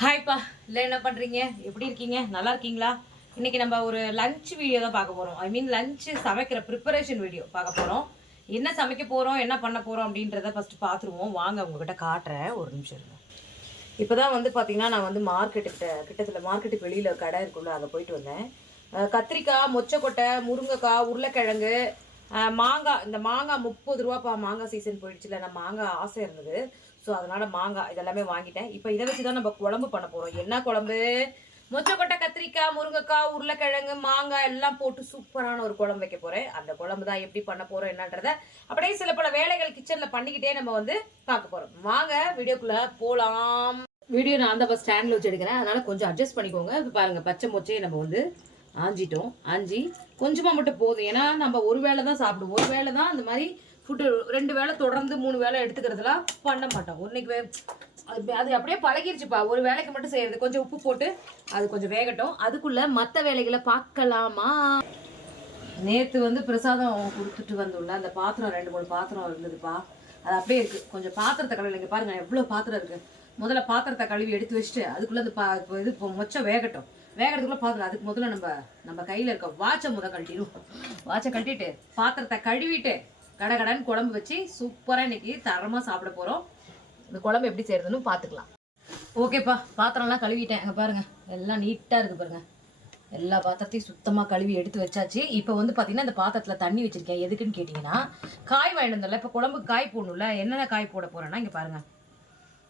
ஹாய்ப்பா இல்லை என்ன பண்ணுறீங்க எப்படி இருக்கீங்க? நல்லா இருக்கீங்களா? இன்னைக்கு நம்ம ஒரு லஞ்ச் வீடியோ தான் பார்க்க போகிறோம் ஐ மீன் லஞ்சு சமைக்கிற ப்ரிப்பரேஷன் வீடியோ பார்க்க போகிறோம் என்ன சமைக்க போகிறோம் என்ன பண்ண போகிறோம் அப்படின்றத ஃபஸ்ட்டு பார்த்துருவோம். வாங்க உங்ககிட்ட காட்டுறேன். ஒரு நிமிஷம் இருங்க. இப்போ தான் வந்து பார்த்தீங்கன்னா நான் வந்து மார்க்கெட்டுக்கிட்ட கிட்டத்தில் மார்க்கெட்டுக்கு வெளியில் கடை இருக்குல்ல அங்கே போயிட்டு வந்தேன். கத்திரிக்காய் மொச்சக்கொட்டை முருங்கைக்காய் உருளைக்கிழங்கு மாங்காய் இந்த மாங்காய் முப்பது ரூபாப்பா மாங்காய் சீசன் போயிடுச்சுல நான் மாங்காய் ஆசை இருந்தது. ஸோ அதனால மாங்காய் இதெல்லாமே வாங்கிட்டேன். இப்போ இதை வச்சு தான் நம்ம குழம்பு பண்ண போகிறோம் என்ன குழம்பு? மொச்சக்கொட்டை கத்திரிக்காய் முருங்கைக்காய் உருளைக்கிழங்கு மாங்காய் எல்லாம் போட்டு சூப்பரான ஒரு குழம்பு வைக்க போகிறேன் அந்த குழம்பு தான் எப்படி பண்ண போகிறோம் என்னன்றத அப்படியே சில பல வேலைகள் கிச்சனில் பண்ணிக்கிட்டே நம்ம வந்து பார்க்க போகிறோம் வாங்க வீடியோக்குள்ளே போகலாம் வீடியோ நான் அந்த ஸ்டாண்டில் வச்சு எடுக்கிறேன். அதனால் கொஞ்சம் அட்ஜஸ்ட் பண்ணிக்கோங்க. இப்போ பாருங்கள் பச்சை மொச்சையை நம்ம வந்து ஆஞ்சிட்டோம். ஆஞ்சி கொஞ்சமாக மட்டும் போதும். ஏன்னா நம்ம ஒரு வேளை தான் சாப்பிடுவோம். ஒரு வேளை தான் அந்த மாதிரி ஃபுட்டு ரெண்டு வேளை தொடர்ந்து மூணு வேளை எடுத்துக்கிறதுலாம் பண்ண மாட்டோம். இன்னைக்கு அது அது அப்படியே பழகிருச்சுப்பா. ஒரு வேலைக்கு மட்டும் செய்யறது. கொஞ்சம் உப்பு போட்டு அது கொஞ்சம் வேகட்டும். அதுக்குள்ள மற்ற வேலைகளை பார்க்கலாமா? நேற்று வந்து பிரசாதம் கொடுத்துட்டு வந்துள்ள அந்த பாத்திரம் ரெண்டு மூணு பாத்திரம் இருந்ததுப்பா. அது அப்படியே இருக்கு. கொஞ்சம் பாத்திரத்தை கழுவி இங்கே பாருங்க எவ்வளோ பாத்திரம் இருக்கு. முதல்ல பாத்திரத்தை கழுவி எடுத்து வச்சுட்டு அதுக்குள்ள அந்த பா இது மொச்சம் வேகட்டும். வேகிறதுக்குள்ள பாத்திரம் அதுக்கு முதல்ல நம்ம நம்ம கையில் இருக்க வாட்சை முத கழட்டிடும் வாட்சை கழட்டிட்டு பாத்திரத்தை கழுவிட்டு கடகடன்னு குழம்பு வச்சு சூப்பராக இன்னைக்கு தரமாக சாப்பிட போகிறோம் இந்த குழம்பு எப்படி செய்யறதுன்னு பார்த்துக்கலாம் ஓகேப்பா பாத்திரம்லாம் கழுவிட்டேன். அங்கே பாருங்க எல்லாம் நீட்டாக இருக்கு பாருங்க. எல்லா பாத்திரத்தையும் சுத்தமாக கழுவி எடுத்து வச்சாச்சு. இப்போ வந்து பார்த்தீங்கன்னா இந்த பாத்திரத்தில் தண்ணி வச்சிருக்கேன். எதுக்குன்னு கேட்டிங்கன்னா காய் வாங்கிட்டு வந்துடல இப்போ குழம்புக்கு காய் போடணும்ல என்னென்ன காய் போட போகிறேன்னா இங்கே பாருங்கள்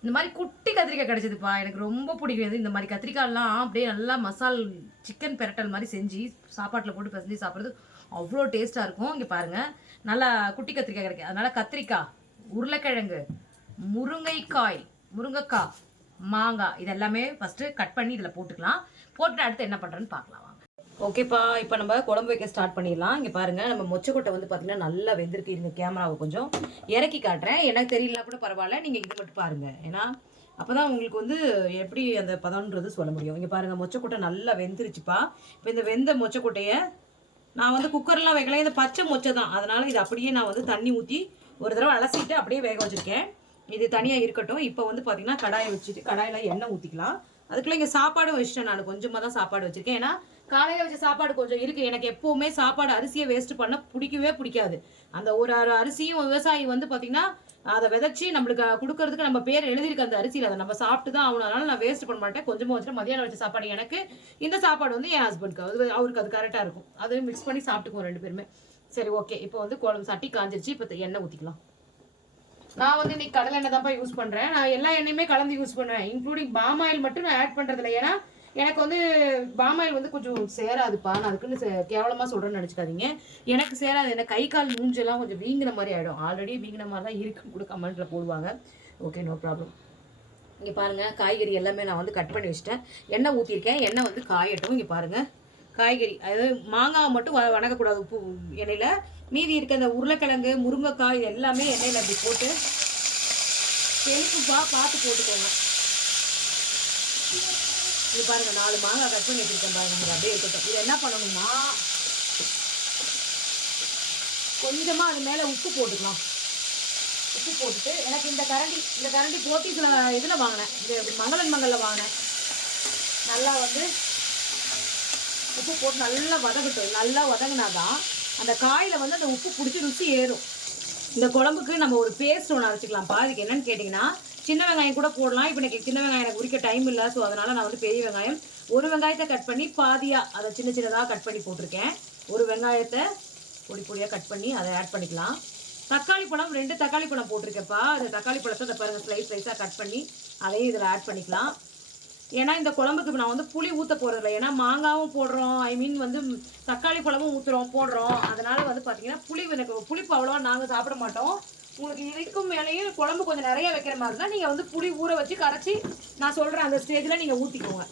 இந்த மாதிரி குட்டி கத்திரிக்காய் கிடைச்சதுப்பா. எனக்கு ரொம்ப பிடிக்கும் இந்த மாதிரி கத்திரிக்காய்லாம் அப்படியே நல்லா மசால் சிக்கன் பெரட்டல் மாதிரி செஞ்சு சாப்பாட்டில் போட்டு பிசைஞ்சு சாப்பிட்றது அவ்வளோ டேஸ்ட்டாக இருக்கும். இங்கே பாருங்கள் நல்லா குட்டி கத்திரிக்காய் கிடைக்கும் அதனால கத்திரிக்காய் உருளைக்கிழங்கு முருங்கைக்காய் முருங்கைக்காய் மாங்காய் இதெல்லாமே ஃபஸ்ட்டு கட் பண்ணி இதில் போட்டுக்கலாம். போட்டுட்டு அடுத்து என்ன பண்ணுறேன்னு பார்க்கலாம். ஓகேப்பா இப்போ நம்ம குழம்பு வைக்க ஸ்டார்ட் பண்ணிடலாம். இங்கே பாருங்கள் நம்ம மொச்சக்கொட்டை வந்து பார்த்தீங்கன்னா நல்லா வெந்திருக்கு. இந்த கேமராவை கொஞ்சம் இறக்கி காட்டுறேன். எனக்கு தெரியலனா கூட பரவாயில்ல. நீங்கள் இது மட்டும் பாருங்கள் ஏன்னா அப்பதான் உங்களுக்கு வந்து எப்படி அந்த பதம்ன்றது சொல்ல முடியும். இங்கே பாருங்கள் மொச்சக்கொட்டை நல்லா வெந்துருச்சுப்பா. இப்போ இந்த வெந்த மொச்சக்கொட்டையை நான் வந்து குக்கர்லாம் வைக்கல. இந்த பச்சை மொச்சை தான். அதனால் இது அப்படியே நான் வந்து தண்ணி ஊற்றி ஒரு தடவை அலசிட்டு அப்படியே வேக வச்சுருக்கேன். இது தனியாக இருக்கட்டும். இப்போ வந்து பார்த்தீங்கன்னா கடாயை வச்சுட்டு கடாயில் எண்ணெய் ஊற்றிக்கலாம் அதுக்குள்ளே இங்கே சாப்பாடு வச்சுட்டேன் நான். கொஞ்சமாக தான் சாப்பாடு வச்சுருக்கேன். ஏன்னா காலையில் வச்ச சாப்பாடு கொஞ்சம் இருக்குது எனக்கு எப்போவுமே சாப்பாடு அரிசியை வேஸ்ட் பண்ண பிடிக்கவே பிடிக்காது. அந்த ஒரு அரை அரிசியும் விவசாயி வந்து பார்த்தீங்கன்னா அதை விதைச்சி நம்மளுக்கு கொடுக்கறதுக்கு நம்ம பேர் எழுதியிருக்கு அந்த அரிசியில். அதை நம்ம சாப்பிட்டு தான் ஆகணும். அதனால நான் வேஸ்ட் பண்ண மாட்டேன். கொஞ்சமாக வச்சுட்டு மதியானம் வச்ச சாப்பாடு எனக்கு இந்த சாப்பாடு வந்து என் ஹஸ்பண்ட்க்கு அது அவருக்கு அது கரெக்டாக இருக்கும். அதையும் மிக்ஸ் பண்ணி சாப்பிட்டுக்குவோம் ரெண்டு பேருமே. சரி ஓகே இப்போ வந்து குழம்பு சட்டி காஞ்சிருச்சு. இப்போ எண்ணெய் ஊற்றிக்கலாம் நான் வந்து இன்னைக்கு கடலை எண்ணெய் தான்ப்பா யூஸ் பண்ணுறேன் நான் எல்லா எண்ணெயுமே கலந்து யூஸ் பண்ணுவேன். இன்க்ளூடிங் பாம் ஆயில் மட்டும் நான் ஆட் பண்ணுறதில்ல ஏன்னா எனக்கு வந்து பாமாயில் வந்து கொஞ்சம் சேராதுப்பா. நான் அதுக்குன்னு சே- சொல்கிறேன்னு நினச்சிக்காதீங்க. எனக்கு சேராது. எனக்கு கை கால் மூஞ்செல்லாம் கொஞ்சம் வீங்கின மாதிரி ஆகிடும் ஆல்ரெடி வீங்கின மாதிரி தான் இருக்கு. கூட கமெண்ட்டில் போடுவாங்க. ஓகே நோ ப்ராப்ளம் இங்கே பாருங்கள் காய்கறி எல்லாமே நான் வந்து கட் பண்ணி வச்சிட்டேன். எண்ணெய் ஊற்றிருக்கேன் எண்ணெய் வந்து காயட்டும். இங்கே பாருங்கள் காய்கறி அதாவது மாங்காவை மட்டும் வ- வணக்கக்கூடாது. உப்பு எண்ணெயில். மீதி இருக்க அந்த உருளைக்கிழங்கு முருங்கைக்காய் இது எல்லாமே எண்ணெயில் அப்படி போட்டு தெளிப்புப்பா பார்த்து போட்டுக்கோங்க. இது பாருங்க நாலு மாங்காய் கட் பண்ணி வச்சிருக்கேன் பாருங்க இது அப்படியே இருக்கட்டும். இது என்ன பண்ணணுமா கொஞ்சமாக அது மேலே உப்பு போட்டுக்கலாம். உப்பு போட்டுட்டு எனக்கு இந்த கரண்டி இந்த கரண்டி போட்டி சில இதில் வாங்கினேன். இந்த மங்களன் மங்களில் வாங்கினேன். நல்லா வந்து உப்பு போட்டு நல்லா வதகட்டும் நல்லா வதங்கினாதான் அந்த காயில் வந்து அந்த உப்பு பிடிச்சி ருசி ஏறும். இந்த குழம்புக்கு நம்ம ஒரு பேஸ்ட் ஒன்று அரைச்சிக்கலாம். அதுக்கு என்னன்னு கேட்டிங்கன்னா சின்ன வெங்காயம் கூட போடலாம். இப்போ எனக்கு சின்ன வெங்காயம் எனக்கு உரிக்க டைம் இல்லை ஸோ அதனால் நான் வந்து பெரிய வெங்காயம். ஒரு வெங்காயத்தை கட் பண்ணி பாதியாக அதை சின்ன சின்னதாக கட் பண்ணி போட்டிருக்கேன். ஒரு வெங்காயத்தை பொடி பொடியாக கட் பண்ணி அதை ஆட் பண்ணிக்கலாம். தக்காளி பழம் ரெண்டு தக்காளி பழம் போட்டிருக்கேப்பா. அந்த தக்காளி பழத்தை அதை பாருங்கள் ஸ்லைஸ் ஸ்லைஸாக கட் பண்ணி அதையும் இதில் ஆட் பண்ணிக்கலாம். ஏன்னா இந்த குழம்புக்கு நான் வந்து புளி ஊற்ற போகிறதில்ல ஏன்னா மாங்காவும் போடுறோம். ஐ மீன் வந்து தக்காளி பழமும் ஊற்றுறோம் போடுறோம். அதனால் வந்து பார்த்திங்கன்னா புளி எனக்கு புளிப்பு அவ்வளோவா நாங்கள் சாப்பிட மாட்டோம். உங்களுக்கு இதுக்கும் மேலேயும் குழம்பு கொஞ்சம் நிறைய வைக்கிற மாதிரி தான் நீங்கள் வந்து புளி ஊற வச்சு கரைச்சி நான் சொல்கிறேன் அந்த ஸ்டேஜில் நீங்கள் ஊற்றிக்கோங்க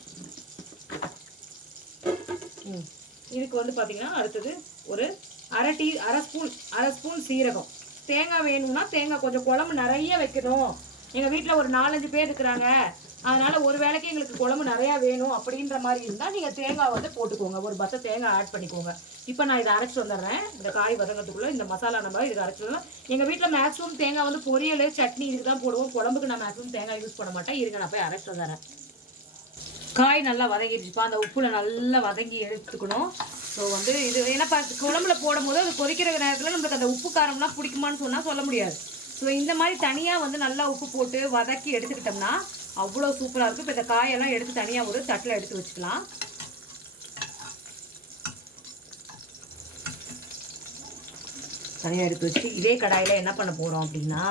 ம். இதுக்கு வந்து பார்த்தீங்கன்னா அடுத்தது ஒரு அரை டீ அரை ஸ்பூன் அரை ஸ்பூன் சீரகம். தேங்காய் வேணும்னா தேங்காய் கொஞ்சம் குழம்பு நிறைய வைக்கணும். எங்கள் வீட்டில் ஒரு நாலஞ்சு பேர் இருக்கிறாங்க. அதனால ஒரு வேளைக்கு எங்களுக்கு குழம்பு நிறையா வேணும் அப்படின்ற மாதிரி இருந்தால் நீங்கள் தேங்காய் வந்து போட்டுக்கோங்க. ஒரு பத்த தேங்காய் ஆட் பண்ணிக்கோங்க. இப்போ நான் இதை அரைச்சி வந்துடுறேன். இந்த காய் வதங்கிறதுக்குள்ள இந்த மசாலா நம்ம இதை அரைச்சி வரலாம் எங்கள் வீட்டில் மேக்ஸிமம் தேங்காய் வந்து பொரியல் சட்னி இதுக்கு தான் போடுவோம். குழம்புக்கு நான் மேக்ஸிமம் தேங்காய் யூஸ் பண்ண மாட்டேன். இருங்க நான் போய் அரைச்சி வந்துடுறேன். காய் நல்லா வதங்கிடுச்சுப்பா. அந்த உப்புல நல்லா வதங்கி எடுத்துக்கணும். ஸோ வந்து இது ஏன்னா பா- குழம்புல போடும்போது அது கொதிக்கிற நேரத்தில் நம்மளுக்கு அந்த உப்பு காரம்லாம் பிடிக்குமான்னு சொன்னால் சொல்ல முடியாது. ஸோ இந்த மாதிரி தனியாக வந்து நல்லா உப்பு போட்டு வதக்கி எடுத்துக்கிட்டோம்னா அவ்வளோ சூப்பராக இருக்கும். இப்போ இந்த காயெல்லாம் எடுத்து தனியாக ஒரு தட்டில் எடுத்து வச்சுக்கலாம். தனியாக எடுத்து வச்சுட்டு இதே கடாயில் என்ன பண்ண போகிறோம் அப்படின்னா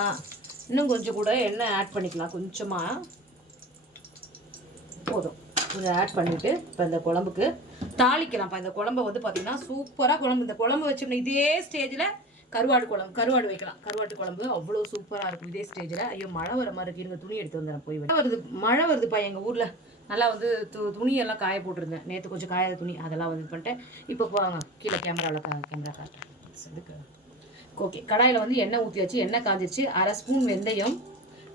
இன்னும் கொஞ்சம் கூட எண்ணெய் ஆட் பண்ணிக்கலாம். கொஞ்சமாக போதும். கொஞ்சம் ஆட் பண்ணிவிட்டு இப்போ இந்த குழம்புக்கு தாளிக்கலாம்ப்பா. இந்த குழம்பு வந்து பார்த்திங்கன்னா சூப்பராக குழம்பு. இந்த குழம்பு வச்சோம்னா இதே ஸ்டேஜில் கருவாடு குழம்பு கருவாடு வைக்கலாம். கருவாட்டு குழம்பு அவ்வளோ சூப்பராக இருக்கும். இதே ஸ்டேஜில் ஐயோ மழை வர மாதிரி இருக்கு. இருங்க துணி எடுத்து வந்துடுறேன் போய் மழை வருது மழை வருதுப்பா எங்கள் ஊரில். நல்லா வந்து து துணியெல்லாம் காய போட்டிருந்தேன். நேற்று கொஞ்சம் காயாத துணி அதெல்லாம் வந்து இது பண்ணிட்டேன். இப்போ போவாங்க கீழே கேமராவில் கா கேமரா காட்டுறேன். ஓகே கடாயில் வந்து எண்ணெய் ஊற்றியாச்சு எண்ணெய் காஞ்சிருச்சு. அரை ஸ்பூன் வெந்தயம்.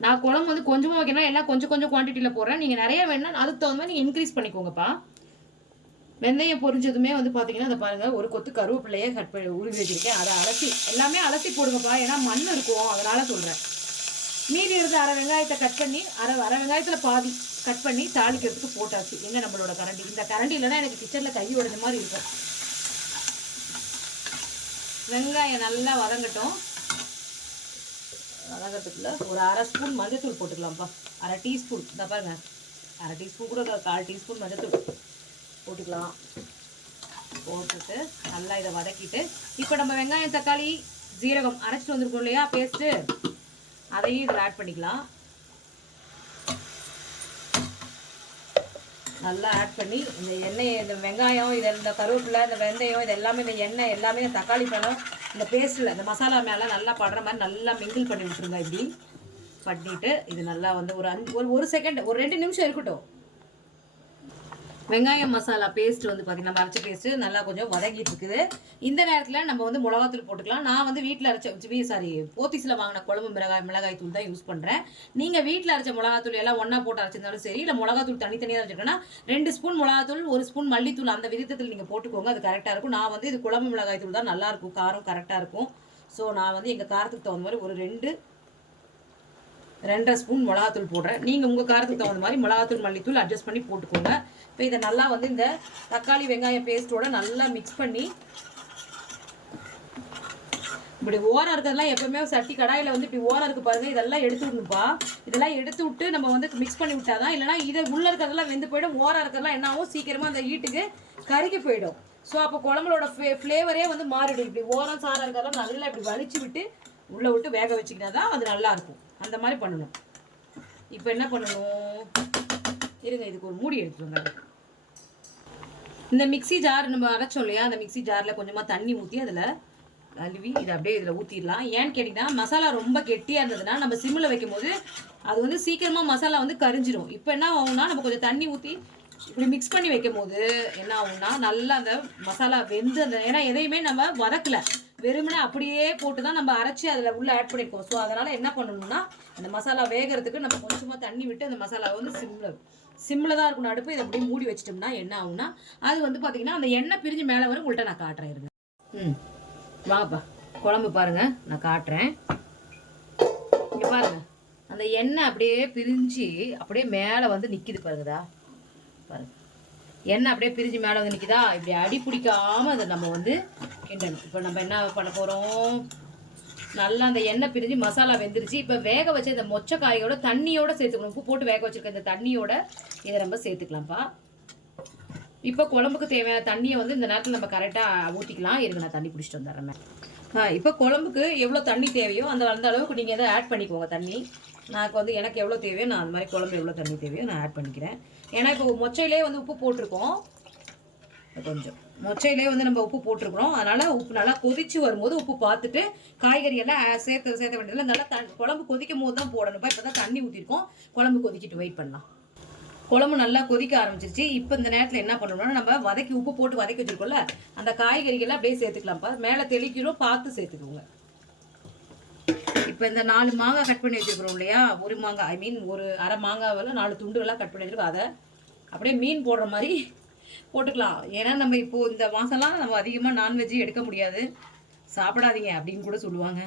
நான் குழம்பு வந்து கொஞ்சமாக வைக்கணும் எல்லாம் கொஞ்சம் கொஞ்சம் குவான்டிட்டியில் போடுறேன். நீங்கள் நிறைய வேணா அதுக்கு தகுந்த மாதிரி நீங்கள் இன்க்ரீஸ் பண்ணிக்கோங்கப்பா. வெந்தயம் பொரிஞ்சதுமே வந்து பார்த்தீங்கன்னா அதை பாருங்கள் ஒரு கொத்து கருவேப்பிலையே கட் பண்ணி உருவி வச்சிருக்கேன். அதை அலசி எல்லாமே அலசி போடுங்கப்பா. ஏன்னா மண் இருக்கும். அதனால சொல்கிறேன் மீதி இருந்த அரை வெங்காயத்தை கட் பண்ணி அரை அரை வெங்காயத்தில் பாதி கட் பண்ணி தாளிக்கிறதுக்கு போட்டாச்சு. எங்கே நம்மளோட கரண்டி? இந்த கரண்டி இல்லைன்னா எனக்கு கிச்சனில் கை உடஞ்ச மாதிரி இருக்கும். வெங்காயம் நல்லா வதங்கட்டும். வதங்கறதுக்குள்ள ஒரு அரை ஸ்பூன் மஞ்சத்தூள் போட்டுக்கலாம்ப்பா. அரை டீஸ்பூன். இந்த பாருங்க. அரை டீஸ்பூன் கூட கால் டீஸ்பூன் மஞ்சத்தூள். போட்டுக்கலாம். போட்டுட்டு நல்லா இதை வதக்கிட்டு இப்போ நம்ம வெங்காயம் தக்காளி ஜீரகம் அரைச்சிட்டு வந்திருக்கோம் இல்லையா? பேஸ்ட்டு அதையும் இதில் ஆட் பண்ணிக்கலாம். நல்லா ஆட் பண்ணி இந்த எண்ணெய் இந்த வெங்காயம் இது இந்த கருவேப்பிலை இந்த வெந்தயம் இது எல்லாமே இந்த எண்ணெய் எல்லாமே இந்த தக்காளி பழம் இந்த பேஸ்ட்டில் இந்த மசாலா மேலே நல்லா படுற மாதிரி நல்லா மிங்கிள் பண்ணி விட்டுருங்க இப்படி. பண்ணிட்டு இது நல்லா வந்து ஒரு அஞ்சு ஒரு ஒரு செகண்ட் ஒரு ரெண்டு நிமிஷம் இருக்கட்டும். வெங்காயம் மசாலா பேஸ்ட் வந்து பார்த்தீங்கன்னா நம்ம அரைச்ச பேஸ்ட் நல்லா கொஞ்சம் வதங்கிட்டு இருக்குது. இந்த நேரத்தில் நம்ம வந்து மிளகாத்தூள் போட்டுக்கலாம். நான் வந்து வீட்டில் அரைச்ச சாரி போத்தீஸில் வாங்கின குழம்பு மிளகாய் மிளகாய் தூள் தான் யூஸ் பண்ணுறேன் நீங்கள் வீட்டில் அரைச்ச மிளகாத்தூள் எல்லாம் ஒன்றா போட்டு அரைச்சிருந்தாலும் சரி இல்லை மிளகாத்தூள் தனித்தனியாக வச்சுருக்கேன்னா ரெண்டு ஸ்பூன் மிளகாத்தூள் ஒரு ஸ்பூன் மல்லித்தூள் அந்த விதத்தில் நீங்கள் போட்டுக்கோங்க. அது கரெக்டாக இருக்கும். நான் வந்து இது குழம்பு மிளகாய் தூள் தான் நல்லாயிருக்கும் காரம் கரெக்டாக இருக்கும். ஸோ நான் வந்து எங்கள் காரத்துக்கு தகுந்த மாதிரி ஒரு ரெண்டு ரெண்டரை ஸ்பூன் மிளகாத்தூள் போடுறேன். நீங்கள் உங்கள் காரத்துக்கு தகுந்த மாதிரி மிளகாத்தூள் மல்லித்தூள் அட்ஜஸ்ட் பண்ணி போட்டுக்கோங்க. இப்போ இதை நல்லா வந்து இந்த தக்காளி வெங்காயம் பேஸ்ட்டோட நல்லா மிக்ஸ் பண்ணி இப்படி ஓரம் இருக்கிறதெல்லாம் எப்பவுமே சட்டி கடாயில் வந்து இப்படி ஓரம் இருக்கு பாருங்க இதெல்லாம் எடுத்து விடணும்ப்பா இதெல்லாம் எடுத்து விட்டு நம்ம வந்து மிக்ஸ் பண்ணி விட்டாதான் இல்லைனா இதை உள்ளே இருக்கிறதெல்லாம் வெந்து போயிடும் ஓரம் இருக்கிறதெல்லாம் என்ன ஆகும்? சீக்கிரமாக அந்த ஹீட்டுக்கு கருகி போயிடும். ஸோ அப்போ குழம்புலோட ஃப்ளே ஃப்ளேவரே வந்து மாறிடும். இப்படி ஓரம் சாரம் இருக்கிறதெல்லாம் நல்லா இப்படி வலிச்சு விட்டு உள்ளே விட்டு வேக வச்சிக்கிட்டா தான் அது நல்லாயிருக்கும் அந்த மாதிரி பண்ணணும். இப்போ என்ன பண்ணணும்? இருங்க இதுக்கு ஒரு மூடி எடுத்துருங்க இந்த மிக்ஸி ஜார் நம்ம அரைச்சோம் இல்லையா? அந்த மிக்ஸி ஜாரில் கொஞ்சமாக தண்ணி ஊற்றி அதில் கழுவி இதை அப்படியே இதில் ஊற்றிடலாம் ஏன்னு கேட்டிங்கன்னா மசாலா ரொம்ப கெட்டியாக இருந்ததுன்னா நம்ம சிம்மில் வைக்கும் போது அது வந்து சீக்கிரமாக மசாலா வந்து கரிஞ்சிடும் இப்போ என்ன ஆகும்னா நம்ம கொஞ்சம் தண்ணி ஊற்றி இப்படி மிக்ஸ் பண்ணி வைக்கும் போது என்ன ஆகும்னா நல்லா அந்த மசாலா வெந்து அந்த ஏன்னா எதையுமே நம்ம வதக்கல. வெறுமனே அப்படியே போட்டு தான் நம்ம அரைச்சி அதில் உள்ள ஆட் பண்ணியிருக்கோம் ஸோ அதனால் என்ன பண்ணணும்னா அந்த மசாலா வேகிறதுக்கு நம்ம கொஞ்சமாக தண்ணி விட்டு அந்த மசாலாவை வந்து சிம்மில் சிம்மில் தான் இருக்கணும் அடுப்பு. இதை அப்படியே மூடி வச்சிட்டோம்னா என்ன ஆகும்னா அது வந்து பார்த்திங்கன்னா அந்த எண்ணெய் பிரிஞ்சு மேலே வரும். உங்கள்கிட்ட நான் காட்டுறேன் இருங்க. ம். வாப்பா குழம்பு பாருங்கள் நான் காட்டுறேன். இங்கே பாருங்க. அந்த எண்ணெய் அப்படியே பிரிஞ்சு அப்படியே மேலே வந்து நிற்கிது பாருங்கதா பாருங்க. எண்ணெய் அப்படியே பிரிஞ்சு மேலே வந்து நிற்கிதா இப்படி அடி பிடிக்காமல் அதை நம்ம வந்து கிண்டணும் இப்போ நம்ம என்ன பண்ண போகிறோம் நல்லா அந்த எண்ணெய் பிரிஞ்சு மசாலா வெந்துருச்சு. இப்போ வேக வச்ச இந்த மொச்சக்காயோட தண்ணியோட சேர்த்துக்கணும். உப்பு போட்டு வேக வச்சுருக்க இந்த தண்ணியோட இதை நம்ம சேர்த்துக்கலாம்ப்பா. இப்போ குழம்புக்கு தேவையான தண்ணியை வந்து இந்த நேரத்தில் நம்ம கரெக்டாக ஊற்றிக்கலாம் இருங்க நான் தண்ணி பிடிச்சிட்டு வந்துடுறேன் ஆ இப்போ குழம்புக்கு எவ்வளோ தண்ணி தேவையோ அந்த அந்த அளவுக்கு நீங்கள் எதை ஆட் பண்ணிக்கோங்க தண்ணி. நான் வந்து எனக்கு எவ்வளோ தேவையோ நான் அந்த மாதிரி குழம்பு எவ்வளோ தண்ணி தேவையோ நான் ஆட் பண்ணிக்கிறேன். ஏன்னா இப்போ மொச்சையிலே வந்து உப்பு போட்டிருக்கோம். கொஞ்சம். மொச்சையிலே வந்து நம்ம உப்பு போட்டிருக்கிறோம். அதனால் உப்பு நல்லா கொதிச்சு வரும்போது உப்பு பார்த்துட்டு காய்கறி எல்லாம் சேர்த்து சேர்த்த வேண்டியதில்லை நல்லா தண்ணி குழம்பு கொதிக்கும் போது தான் போடணும்ப்பா இப்போ தான் தண்ணி ஊற்றிருக்கோம் குழம்பு கொதிக்கிட்டு வெயிட் பண்ணலாம். குழம்பு நல்லா கொதிக்க ஆரம்பிச்சிருச்சு. இப்போ இந்த நேரத்தில் என்ன பண்ணணும்னா நம்ம வதக்கி உப்பு போட்டு வதக்கி வச்சுருக்கோம்ல அந்த காய்கறிகள்லாம் அப்படியே சேர்த்துக்கலாம்ப்பா. மேலே தெளிக்கிறோம் பார்த்து சேர்த்துக்கோங்க. இப்போ இந்த நாலு மாங்காய் கட் பண்ணி வச்சுருக்கிறோம் இல்லையா? ஒரு மாங்காய் ஐ மீன் ஒரு அரை மாங்காவில் நாலு துண்டுகளாக கட் பண்ணி வச்சுருக்கோம். அதை அப்படியே மீன் போடுற மாதிரி போட்டுக்கலாம். ஏன்னா நம்ம இப்போ இந்த மாதம்லாம் நம்ம அதிகமாக நான்வெஜ் எடுக்க முடியாது. சாப்பிடாதீங்க அப்படின்னு கூட சொல்லுவாங்க.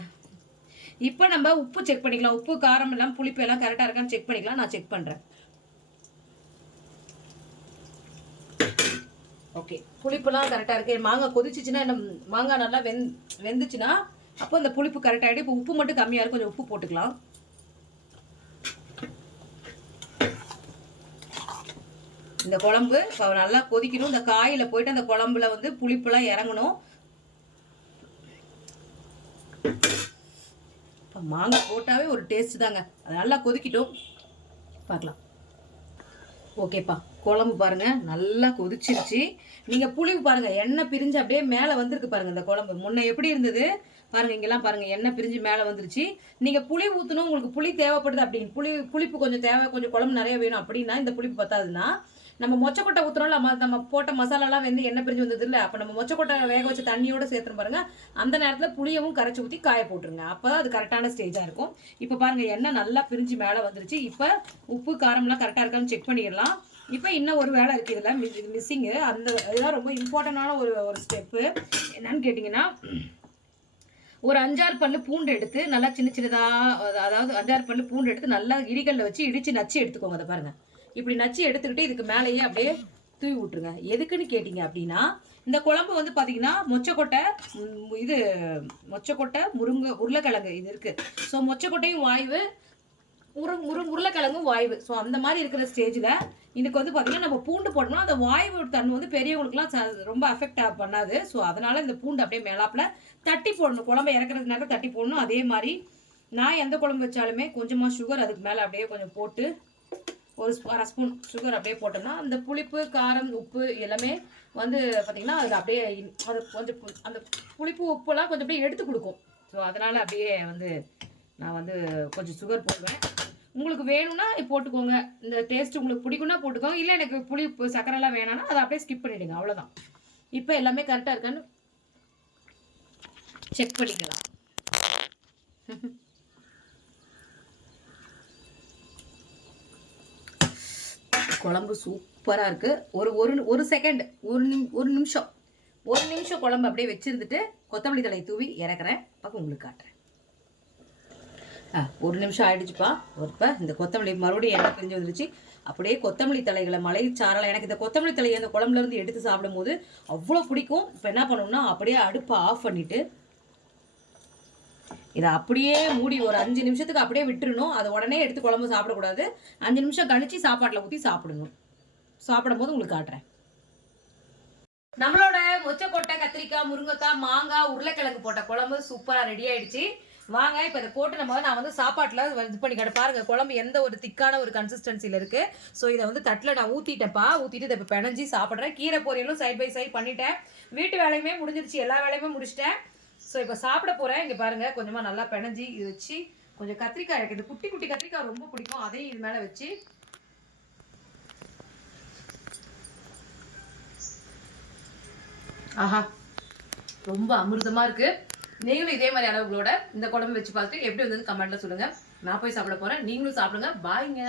இப்போ நம்ம உப்பு செக் பண்ணிக்கலாம். உப்பு காரம் எல்லாம் புளிப்பு எல்லாம் கரெக்டாக இருக்கான்னு செக் பண்ணிக்கலாம். நான் செக் பண்ணுறேன் ஓகே புளிப்புலாம் கரெக்டாக இருக்கு. மாங்காய் கொதிச்சிச்சுன்னா என்ன மாங்காய் நல்லா வெந் வெந்துச்சுன்னா அப்போ இந்த புளிப்பு கரெக்டாகிட்டு இப்போ உப்பு மட்டும் கம்மியாக இருக்கும் கொஞ்சம் உப்பு போட்டுக்கலாம். இந்த குழம்பு இப்போ நல்லா கொதிக்கணும். இந்த காயில் போயிட்டு அந்த குழம்புல வந்து புளிப்புலாம் இறங்கணும். இப்போ மாங்காய் போட்டாவே ஒரு டேஸ்ட் தாங்க. அது நல்லா கொதிக்கிட்டோம். பார்க்கலாம். ஓகேப்பா. குழம்பு பாருங்கள் நல்லா கொதிச்சிருச்சு. நீங்கள் புளிவு பாருங்கள் எண்ணெய் பிரிஞ்சு அப்படியே மேலே வந்திருக்கு பாருங்கள் இந்த குழம்பு. முன்னே எப்படி இருந்தது? பாருங்கள் இங்கெல்லாம் பாருங்கள் எண்ணெய் பிரிஞ்சு மேலே வந்துருச்சு. நீங்கள் புளி ஊற்றணும் உங்களுக்கு புளி தேவைப்படுது அப்படின்னு. புளி புளிப்பு கொஞ்சம் தேவை. கொஞ்சம் குழம்பு நிறைய வேணும் அப்படின்னா இந்த புளிப்பு பத்தாதுன்னா நம்ம மொச்சக்கொட்டை ஊற்றுறோம்ல நம்ம நம்ம போட்ட மசாலாலாம் வந்து எண்ணெய் பிரிஞ்சு வந்தது இல்லை அப்போ நம்ம மொச்சக்கொட்டை வேக வச்ச தண்ணியோட சேர்த்துன்னு பாருங்க. அந்த நேரத்தில் புளியவும் கரைச்சி ஊற்றி காய போட்டுருங்க. அப்போ அது கரெக்டான ஸ்டேஜாக இருக்கும். இப்போ பாருங்கள் எண்ணெய் நல்லா பிரிஞ்சு மேலே வந்துருச்சு. இப்போ உப்பு காரம்லாம் கரெக்டாக இருக்கான்னு செக் பண்ணிடலாம். இப்போ இன்னும் ஒரு வேலை இருக்குது இதில் இது மிஸ்ஸிங்கு அந்த இதுதான் ரொம்ப இம்பார்ட்டண்டான ஒரு ஒரு ஸ்டெப்பு என்னன்னு கேட்டிங்கன்னா ஒரு அஞ்சாறு பல்லு பூண்டு எடுத்து நல்லா சின்ன சின்னதாக அதாவது அஞ்சாறு பல்லு பூண்டு எடுத்து நல்லா இடிகளில் வச்சு இடித்து நச்சு எடுத்துக்கோங்க அதை பாருங்கள் இப்படி நச்சு எடுத்துக்கிட்டு இதுக்கு மேலேயே அப்படியே தூவி விட்ருங்க எதுக்குன்னு கேட்டிங்க அப்படின்னா இந்த குழம்பு வந்து பார்த்தீங்கன்னா மொச்சக்கொட்டை இது மொச்சக்கொட்டை முருங்கை உருளைக்கிழங்கு இது இருக்குது ஸோ மொச்சக்கொட்டையும் வாய்வு உரு உரு உருளைக்கிழங்கும் வாய்வு. ஸோ அந்த மாதிரி இருக்கிற ஸ்டேஜில் இதுக்கு வந்து பார்த்தீங்கன்னா நம்ம பூண்டு போட்டோம்னா அந்த வாய்வு தன்மை வந்து பெரியவங்களுக்குலாம் ச- ரொம்ப அஃபெக்ட் பண்ணாது. ஸோ அதனால் இந்த பூண்டு அப்படியே மேலாப்பில் தட்டி போடணும். குழம்பு இறக்குறது நேரம் தட்டி போடணும். அதே மாதிரி நான் எந்த குழம்பு வச்சாலுமே கொஞ்சமாக சுகர் அதுக்கு மேலே அப்படியே கொஞ்சம் போட்டு ஒரு அரை ஸ்பூன் சுகர் அப்படியே போட்டோம்னா அந்த புளிப்பு காரம் உப்பு எல்லாமே வந்து பார்த்திங்கன்னா அது அப்படியே அது கொஞ்சம் அந்த புளிப்பு உப்புலாம் கொஞ்சம் அப்படியே எடுத்து கொடுக்கும். ஸோ அதனால் அப்படியே வந்து நான் வந்து கொஞ்சம் சுகர் போடுவேன். உங்களுக்கு வேணும்னா போட்டுக்கோங்க. இந்த டேஸ்ட் உங்களுக்கு பிடிக்கும்னா போட்டுக்கோங்க. இல்லை எனக்கு புளி உப்பு சக்கரைலாம் வேணாம்னா அதை அப்படியே ஸ்கிப் பண்ணிவிடுங்க அவ்வளோதான் இப்போ எல்லாமே கரெக்டாக இருக்கான்னு செக் பண்ணிக்கலாம். குழம்பு சூப்பராக இருக்குது ஒரு ஒரு ஒரு செகண்ட் ஒரு நிம் ஒரு நிமிஷம். ஒரு நிமிஷம் குழம்பு அப்படியே வச்சுருந்துட்டு கொத்தமல்லி தலையை தூவி இறக்குறேன். பக்கம் உங்களுக்கு காட்டுறேன். ஆ ஒரு நிமிஷம் ஆயிடுச்சுப்பா. ஒருப்பா இந்த கொத்தமல்லி மறுபடியும் எண்ணெய் பிரிஞ்சு வந்துருச்சு. அப்படியே கொத்தமல்லி தலைகளை மலை சாரலை. எனக்கு இந்த கொத்தமல்லி தலையை அந்த குழம்புலேருந்து எடுத்து சாப்பிடும்போது அவ்வளோ பிடிக்கும். இப்போ என்ன பண்ணணும்னா அப்படியே அடுப்பை ஆஃப் பண்ணிவிட்டு இதை அப்படியே மூடி ஒரு அஞ்சு நிமிஷத்துக்கு அப்படியே விட்டுருணும் அதை உடனே எடுத்து குழம்பு சாப்பிடக்கூடாது. அஞ்சு நிமிஷம் கழிச்சு சாப்பாட்டில் ஊற்றி சாப்பிடணும். சாப்பிடும்போது உங்களுக்கு காட்டுறேன். நம்மளோட மொச்சக்கொட்டை கத்திரிக்காய் முருங்கைக்காய் மாங்காய் உருளைக்கிழங்கு போட்ட குழம்பு சூப்பராக ரெடி ஆயிடுச்சு. வாங்க இப்போ இதை போட்டு நம்ம நான் வந்து சாப்பாட்டில் இது பண்ணி கடை பாருங்க குழம்பு எந்த ஒரு திக்கான ஒரு கன்சிஸ்டன்சியில் இருக்கு. ஸோ இதை வந்து தட்டில் நான் ஊற்றிட்டேன்ப்பா ஊற்றிட்டு இதை இப்போ பிணைஞ்சி சாப்பிட்றேன். கீரை பொரியலும் சைட் பை சைட் பண்ணிட்டேன். வீட்டு வேலையுமே முடிஞ்சிருச்சு. எல்லா வேலையுமே முடிச்சிட்டேன். ஸோ இப்போ சாப்பிட போகிறேன் இங்கே பாருங்க கொஞ்சமாக நல்லா பிணைஞ்சி இது வச்சு கொஞ்சம் கத்திரிக்காய் எனக்கு இந்த குட்டி குட்டி கத்திரிக்காய் ரொம்ப பிடிக்கும். அதையும் இது மேலே வச்சு. ஆஹா ரொம்ப அமிர்தமாக இருக்கு. நீங்களும் இதே மாதிரி அளவுகளோட இந்த குழம்பு வச்சு பார்த்துட்டு எப்படி வந்து கமெண்ட்டில் சொல்லுங்க. நான் போய் சாப்பிட போறேன். நீங்களும் சாப்பிடுங்க. பாய்ங்க